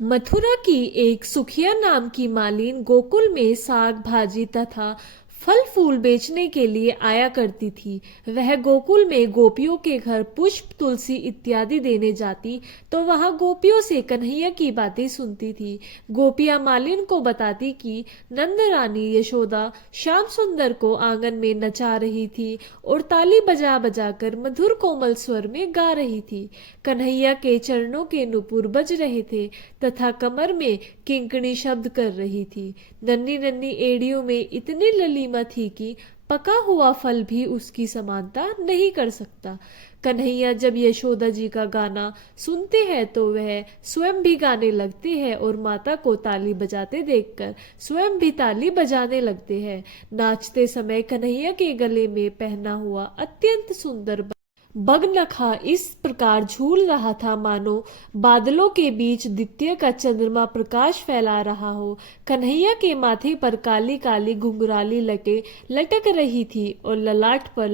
मथुरा की एक सुखिया नाम की मालिन गोकुल में साग भाजी तथा फल फूल बेचने के लिए आया करती थी। वह गोकुल में गोपियों के घर पुष्प तुलसी इत्यादि देने जाती तो वहां गोपियों से कन्हैया की बातें सुनती थी। गोपियां मालिन को बताती कि नंद रानी यशोदा श्याम सुंदर को आंगन में नचा रही थी और ताली बजा बजा कर मधुर कोमल स्वर में गा रही थी। कन्हैया के चरणों के नुपुर बज रहे थे तथा कमर में किंकणी शब्द कर रही थी। नन्ही नन्ही एड़ियों में इतनी ललीमा थी कि पका हुआ फल भी उसकी समानता नहीं कर सकता। कन्हैया जब यशोदा जी का गाना सुनते हैं तो वह स्वयं भी गाने लगते हैं और माता को ताली बजाते देखकर स्वयं भी ताली बजाने लगते हैं। नाचते समय कन्हैया के गले में पहना हुआ अत्यंत सुंदर बगनखा इस प्रकार झूल रहा था मानो बादलों के बीच द्वितीय का चंद्रमा प्रकाश फैला रहा हो। कन्हैया के माथे पर काली काली घुंघराली लटे लटक रही थी और ललाट पर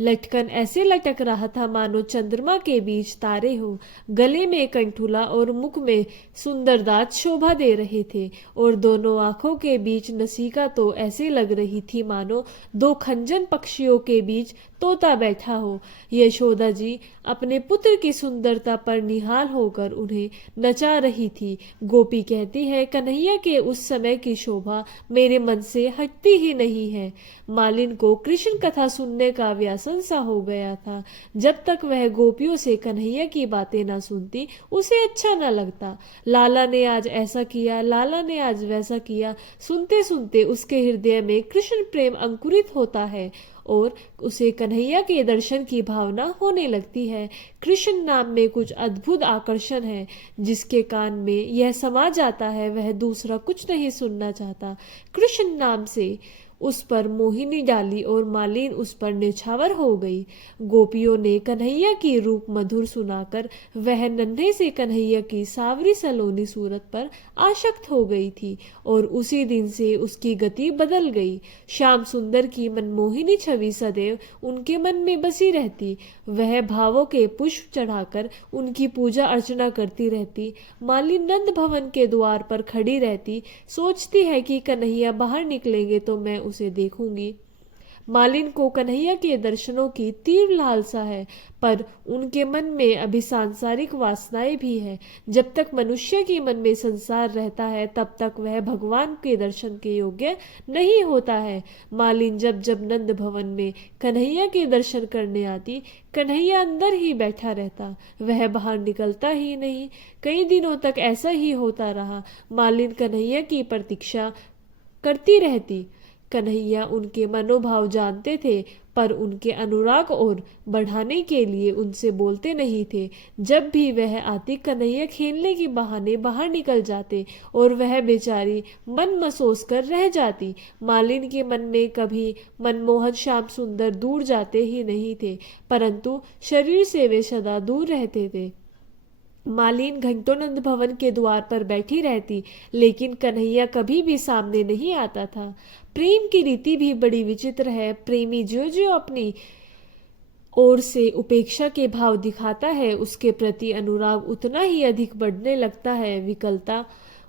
लटकन ऐसे लटक रहा था मानो चंद्रमा के बीच तारे हो। गले में कंठुला और मुख में सुंदर दांत शोभा दे रहे थे और दोनों आंखों के बीच नसिका तो ऐसे लग रही थी मानो दो खंजन पक्षियों के बीच तोता बैठा हो। यशोदा जी अपने पुत्र की सुंदरता पर निहाल होकर उन्हें नचा रही थी। गोपी कहती है, कन्हैया के उस समय की शोभा मेरे मन से हटती ही नहीं है। मालिन को कृष्ण कथा सुनने का व्यसन सा हो गया था। जब तक वह गोपियों से कन्हैया की बातें ना सुनती उसे अच्छा न लगता। लाला ने आज ऐसा किया, लाला ने आज वैसा किया, सुनते सुनते उसके हृदय में कृष्ण प्रेम अंकुरित होता है और उसे कन्हैया के दर्शन की भावना होने लगती है। कृष्ण नाम में कुछ अद्भुत आकर्षण है। जिसके कान में यह समा जाता है वह दूसरा कुछ नहीं सुनना चाहता। कृष्ण नाम से उस पर मोहिनी डाली और मालिन उस पर न्यौछावर हो गई। गोपियों ने कन्हैया की रूप मधुर सुनाकर वह नन्हे से कन्हैया की सावरी सलोनी सूरत पर आसक्त हो गई थी और उसी दिन से उसकी गति बदल गई। श्याम सुंदर की मनमोहिनी छवि सदैव उनके मन में बसी रहती। वह भावों के पुष्प चढ़ाकर उनकी पूजा अर्चना करती रहती। मालिन नंद भवन के द्वार पर खड़ी रहती, सोचती है कि कन्हैया बाहर निकलेंगे तो मैं उसे देखूंगी। मालिन को कन्हैया के दर्शनों की तीव्र लालसा है, पर उनके मन में अभी सांसारिक वासनाएं भी है। जब तक मनुष्य के मन में संसार रहता है तब तक वह भगवान के दर्शन के योग्य नहीं होता है। मालिन जब जब नंद भवन में कन्हैया के दर्शन करने आती, कन्हैया अंदर ही बैठा रहता, वह बाहर निकलता ही नहीं। कई दिनों तक ऐसा ही होता रहा। मालिन कन्हैया की प्रतीक्षा करती रहती। कन्हैया उनके मनोभाव जानते थे पर उनके अनुराग और बढ़ाने के लिए उनसे बोलते नहीं थे। जब भी वह आती कन्हैया खेलने के बहाने बाहर निकल जाते और वह बेचारी मन मसोस कर रह जाती। मालिन के मन में कभी मनमोहन श्याम सुंदर दूर जाते ही नहीं थे, परंतु शरीर से वे सदा दूर रहते थे। मालिन घंटों नंद भवन के द्वार पर बैठी रहती, लेकिन कन्हैया कभी भी सामने नहीं आता था। प्रेम की रीति भी बड़ी विचित्र है। प्रेमी जो जो अपनी ओर से उपेक्षा के भाव दिखाता है उसके प्रति अनुराग उतना ही अधिक बढ़ने लगता है। विकलता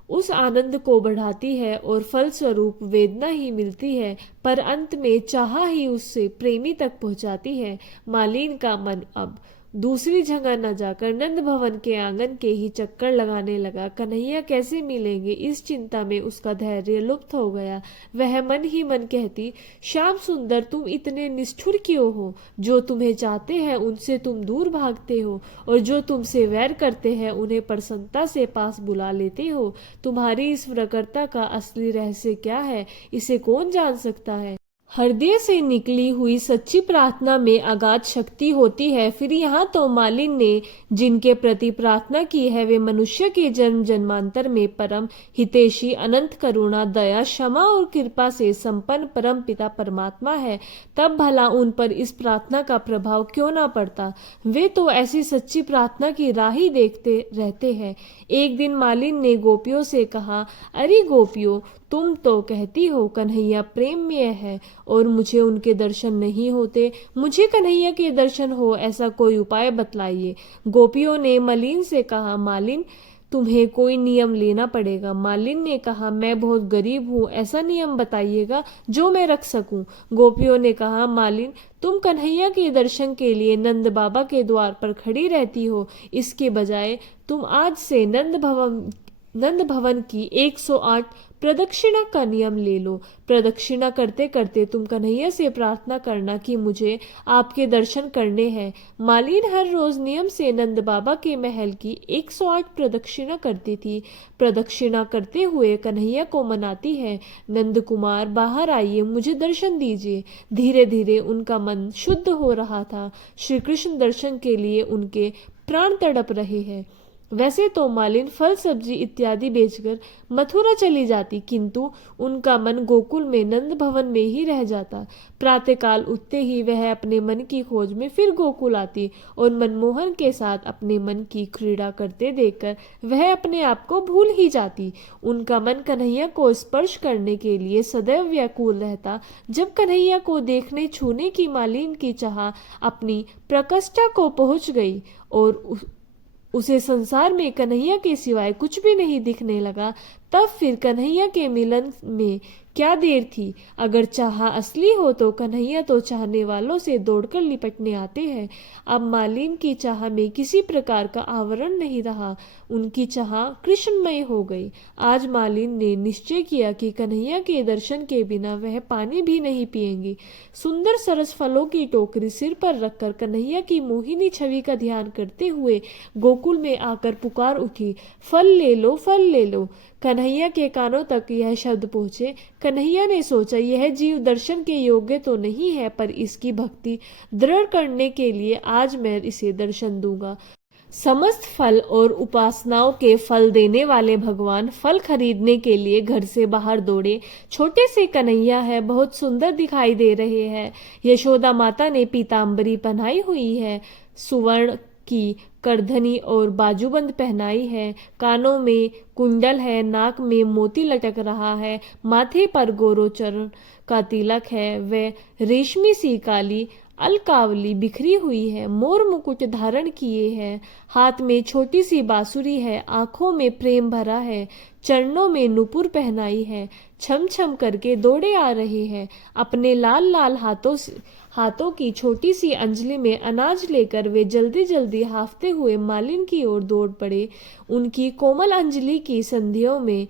उस आनंद को बढ़ाती है और फलस्वरूप वेदना ही मिलती है, पर अंत में चाह ही उससे प्रेमी तक पहुंचाती है। मालिन का मन अब दूसरी जगह न जाकर नंद भवन के आंगन के ही चक्कर लगाने लगा। कन्हैया कैसे मिलेंगे इस चिंता में उसका धैर्य लुप्त हो गया। वह मन ही मन कहती, श्याम सुंदर तुम इतने निष्ठुर क्यों हो? जो तुम्हें चाहते हैं उनसे तुम दूर भागते हो और जो तुमसे वैर करते हैं उन्हें प्रसन्नता से पास बुला लेते हो। तुम्हारी इस प्रखरता का असली रहस्य क्या है, इसे कौन जान सकता है? हृदय से निकली हुई सच्ची प्रार्थना में अगाध शक्ति होती है। फिर यहाँ तो मालिन ने जिनके प्रति प्रार्थना की है वे मनुष्य के जन्म जन्मांतर में परम हितैषी, अनंत करुणा, दया, क्षमा और कृपा से संपन्न परम पिता परमात्मा है। तब भला उन पर इस प्रार्थना का प्रभाव क्यों ना पड़ता? वे तो ऐसी सच्ची प्रार्थना की राह ही देखते रहते हैं। एक दिन मालिन ने गोपियों से कहा, अरे गोपियों, तुम तो कहती हो कन्हैया प्रेममय है और मुझे उनके दर्शन नहीं होते। मुझे कन्हैया के दर्शन हो ऐसा कोई उपाय बतलाइए। गोपियों ने मलिन से कहा, मालिन तुम्हें कोई नियम लेना पड़ेगा। मालिन ने कहा, मैं बहुत गरीब हूँ, ऐसा नियम बताइएगा जो मैं रख सकूं। गोपियों ने कहा, मालिन तुम कन्हैया के दर्शन के लिए नंद बाबा के द्वार पर खड़ी रहती हो, इसके बजाय तुम आज से नंद भवन की 108 प्रदक्षिणा का नियम ले लो। प्रदक्षिणा करते करते तुम कन्हैया से प्रार्थना करना कि मुझे आपके दर्शन करने हैं। मालिन हर रोज नियम से नंद बाबा के महल की 108 प्रदक्षिणा करती थी। प्रदक्षिणा करते हुए कन्हैया को मनाती है, नंद कुमार बाहर आइए, मुझे दर्शन दीजिए। धीरे धीरे उनका मन शुद्ध हो रहा था। श्री कृष्ण दर्शन के लिए उनके प्राण तड़प रहे हैं। वैसे तो मालिन फल सब्जी इत्यादि बेचकर मथुरा चली जाती, किंतु उनका मन गोकुल में नंद भवन में ही रह जाता। प्रातःकाल उठते ही वह अपने मन की खोज में फिर गोकुल आती और मनमोहन के साथ अपने मन की क्रीड़ा करते देखकर वह अपने आप को भूल ही जाती। उनका मन कन्हैया को स्पर्श करने के लिए सदैव व्याकुल रहता। जब कन्हैया को देखने छूने की मालिन की चाह अपनी प्रकृष्टा को पहुंच गई और उसे संसार में कन्हैया के सिवाय कुछ भी नहीं दिखने लगा, तब फिर कन्हैया के मिलन में क्या देर थी। अगर चाह असली हो तो कन्हैया तो चाहने वालों से दौड़कर लिपटने आते हैं। अब मालिन की चाह में किसी प्रकार का आवरण नहीं रहा, उनकी चाह कृष्णमय हो गई। आज मालिन ने निश्चय किया कि कन्हैया के दर्शन के बिना वह पानी भी नहीं पिएंगी। सुंदर सरस फलों की टोकरी सिर पर रखकर कन्हैया की मोहिनी छवि का ध्यान करते हुए गोकुल में आकर पुकार उठी, फल ले लो, फल ले लो। कन्हैया के कानों तक यह शब्द पहुंचे। कन्हैया ने सोचा, यह जीव दर्शन के योग्य तो नहीं है, पर इसकी भक्ति दृढ़ करने के लिए आज मैं इसे दर्शन दूंगा। समस्त फल और उपासनाओं के फल देने वाले भगवान फल खरीदने के लिए घर से बाहर दौड़े। छोटे से कन्हैया है, बहुत सुंदर दिखाई दे रहे हैं। यशोदा माता ने पीताम्बरी पहनाई हुई है, सुवर्ण की करधनी और बाजूबंद पहनाई है, कानों में कुंडल है, नाक में मोती लटक रहा है, माथे पर गोरोचरण का तिलक है, वे रेशमी सी काली अलकावली बिखरी हुई है, मोर मुकुट धारण किए हैं, हाथ में छोटी सी बांसुरी है, आंखों में प्रेम भरा है, चरणों में नुपुर पहनाई है, छम छम करके दौड़े आ रहे हैं। अपने लाल लाल हाथों की छोटी सी अंजलि में अनाज लेकर वे जल्दी जल्दी हाफते हुए मालिन की ओर दौड़ पड़े। उनकी कोमल अंजलि की संधियों में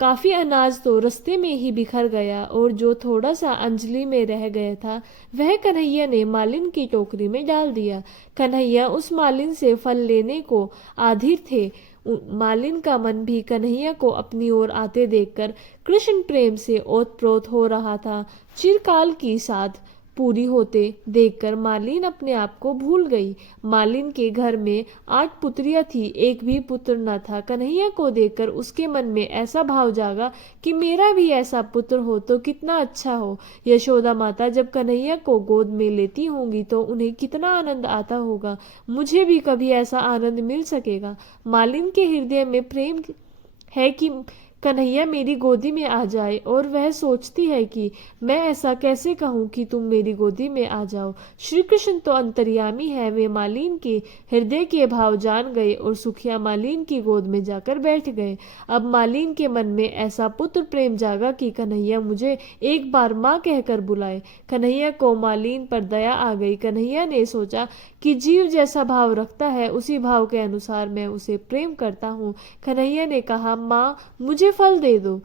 काफी अनाज तो रास्ते में ही बिखर गया और जो थोड़ा सा अंजलि में रह गया था वह कन्हैया ने मालिन की टोकरी में डाल दिया। कन्हैया उस मालिन से फल लेने को आधिर थे। मालिन का मन भी कन्हैया को अपनी ओर आते देखकर कृष्ण प्रेम से ओतप्रोत हो रहा था। चिरकाल की साध पूरी होते देखकर मालिन अपने आप को भूल गई। मालिन के घर में 8 पुत्रियां थी, एक भी पुत्र न था। कन्हैया को देखकर उसके मन में ऐसा भाव जागा कि मेरा भी ऐसा पुत्र हो तो कितना अच्छा हो। यशोदा माता जब कन्हैया को गोद में लेती होंगी तो उन्हें कितना आनंद आता होगा, मुझे भी कभी ऐसा आनंद मिल सकेगा। मालिन के हृदय में प्रेम है कि कन्हैया मेरी गोदी में आ जाए और वह सोचती है कि मैं ऐसा कैसे कहूँ कि तुम मेरी गोदी में आ जाओ। श्री कृष्ण तो अंतर्यामी है। वे मालिन के हृदय के भाव जान गए और सुखिया मालिन की गोद में जाकर बैठ गए। अब मालिन के मन में ऐसा पुत्र प्रेम जागा कि कन्हैया मुझे एक बार माँ कहकर बुलाए। कन्हैया को मालिन पर दया आ गई। कन्हैया ने सोचा कि जीव जैसा भाव रखता है उसी भाव के अनुसार मैं उसे प्रेम करता हूँ। कन्हैया ने कहा, माँ मुझे फल दे दो।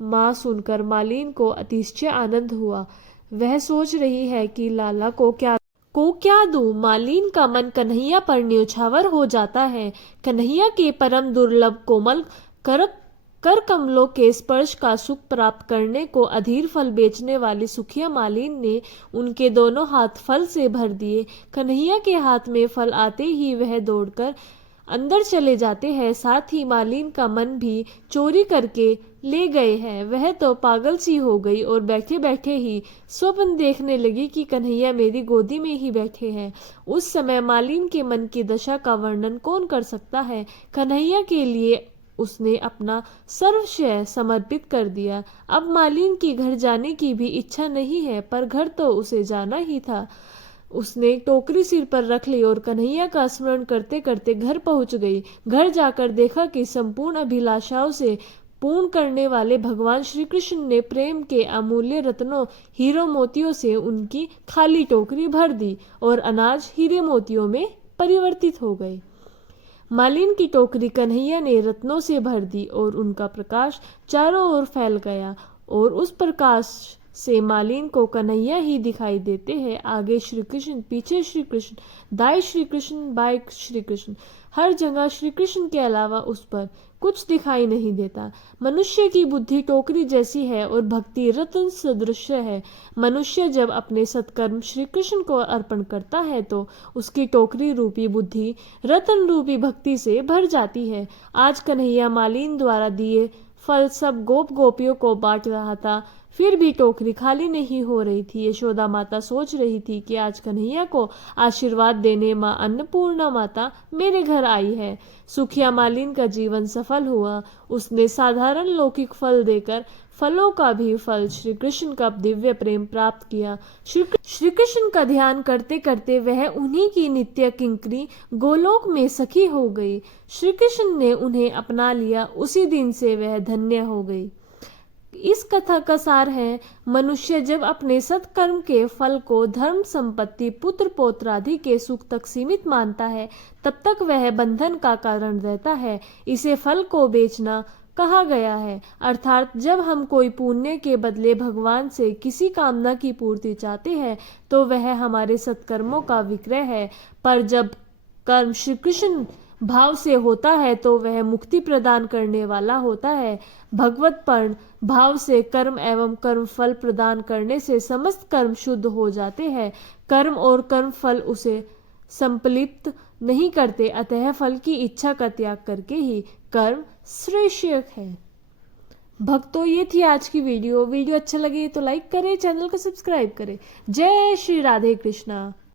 माँ सुनकर मालिन को अतिशय आनंद हुआ। वह सोच रही है कि लाला को क्या दूं। मालिन का मन कन्हैया पर न्योछावर हो जाता है। कन्हैया के परम दुर्लभ कोमल कर कमलों के स्पर्श का सुख प्राप्त करने को अधीर फल बेचने वाली सुखिया मालिन ने उनके दोनों हाथ फल से भर दिए। कन्हैया के हाथ में फल आते ही वह दौड़कर अंदर चले जाते हैं। साथ ही मालिन का मन भी चोरी करके ले गए हैं। वह तो पागल सी हो गई और बैठे बैठे ही स्वप्न देखने लगी कि कन्हैया मेरी गोदी में ही बैठे हैं। उस समय मालिन के मन की दशा का वर्णन कौन कर सकता है। कन्हैया के लिए उसने अपना सर्वस्व समर्पित कर दिया। अब मालिन की घर जाने की भी इच्छा नहीं है, पर घर तो उसे जाना ही था। उसने टोकरी सिर पर रख ली और कन्हैया का स्मरण करते करते घर पहुंच गई। घर जाकर देखा कि संपूर्ण अभिलाषाओं से पूर्ण करने वाले भगवान श्री कृष्ण ने प्रेम के अमूल्य रत्नों हीरो मोतियों से उनकी खाली टोकरी भर दी और अनाज हीरे मोतियों में परिवर्तित हो गए। मालिन की टोकरी कन्हैया ने रत्नों से भर दी और उनका प्रकाश चारों ओर फैल गया और उस प्रकाश से मालिन को कन्हैया ही दिखाई देते हैं। आगे श्री कृष्ण, पीछे श्री कृष्ण, दाएं श्री कृष्ण, बाएं श्री कृष्ण, हर जगह श्री कृष्ण के अलावा उस पर कुछ दिखाई नहीं देता। मनुष्य की बुद्धि टोकरी जैसी है और भक्ति रत्न सदृश है। मनुष्य जब अपने सत्कर्म श्री कृष्ण को अर्पण करता है तो उसकी टोकरी रूपी बुद्धि रत्न रूपी भक्ति से भर जाती है। आज कन्हैया मालिन द्वारा दिए फल सब गोप गोपियों को बांट रहा था, फिर भी टोकरी खाली नहीं हो रही थी। यशोदा माता सोच रही थी कि आज कन्हैया को आशीर्वाद देने माँ अन्नपूर्णा माता मेरे घर आई है। सुखिया मालिन का जीवन सफल हुआ। उसने साधारण लौकिक फल देकर फलों का भी फल श्री कृष्ण का दिव्य प्रेम प्राप्त किया। श्री कृष्ण का ध्यान करते करते वह उन्हीं की नित्य किंकरी गोलोक में सखी हो गई। श्री कृष्ण ने उन्हें अपना लिया। उसी दिन से वह धन्य हो गई। इस कथा का सार है, मनुष्य जब अपने सत्कर्म के फल को धर्म, संपत्ति, पुत्र पौत्र आदि के सुख तक सीमित मानता है तब तक वह बंधन का कारण रहता है। इसे फल को बेचना कहा गया है। अर्थात जब हम कोई पुण्य के बदले भगवान से किसी कामना की पूर्ति चाहते हैं तो वह हमारे सत्कर्मों का विक्रय है। पर जब कर्म श्री कृष्ण भाव से होता है तो वह मुक्ति प्रदान करने वाला होता है। भगवतपर्ण भाव से कर्म एवं कर्म फल प्रदान करने से समस्त कर्म शुद्ध हो जाते हैं। कर्म और कर्म फल उसे संपलिप्त नहीं करते, अतः फल की इच्छा का त्याग करके ही कर्म श्रेष्ठ है। भक्तों, ये थी आज की वीडियो अच्छा लगे तो लाइक करें, चैनल को सब्सक्राइब करें। जय श्री राधे कृष्णा।